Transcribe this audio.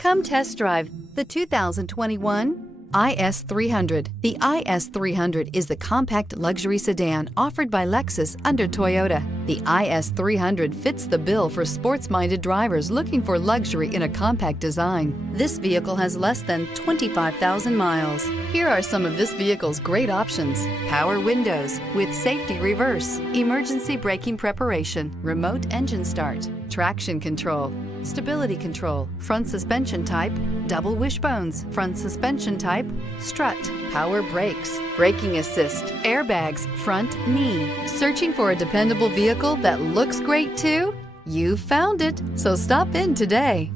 Come test drive the 2021 IS300. The IS300 is the compact luxury sedan offered by Lexus under Toyota. The IS300 fits the bill for sports-minded drivers looking for luxury in a compact design. This vehicle has less than 25,000 miles. Here are some of this vehicle's great options: power windows with safety reverse, emergency braking preparation, remote engine start, traction control, stability control, front suspension type, double wishbones, front suspension type, strut, power brakes, braking assist, airbags, front knee. Searching for a dependable vehicle that looks great too? You found it, so stop in today.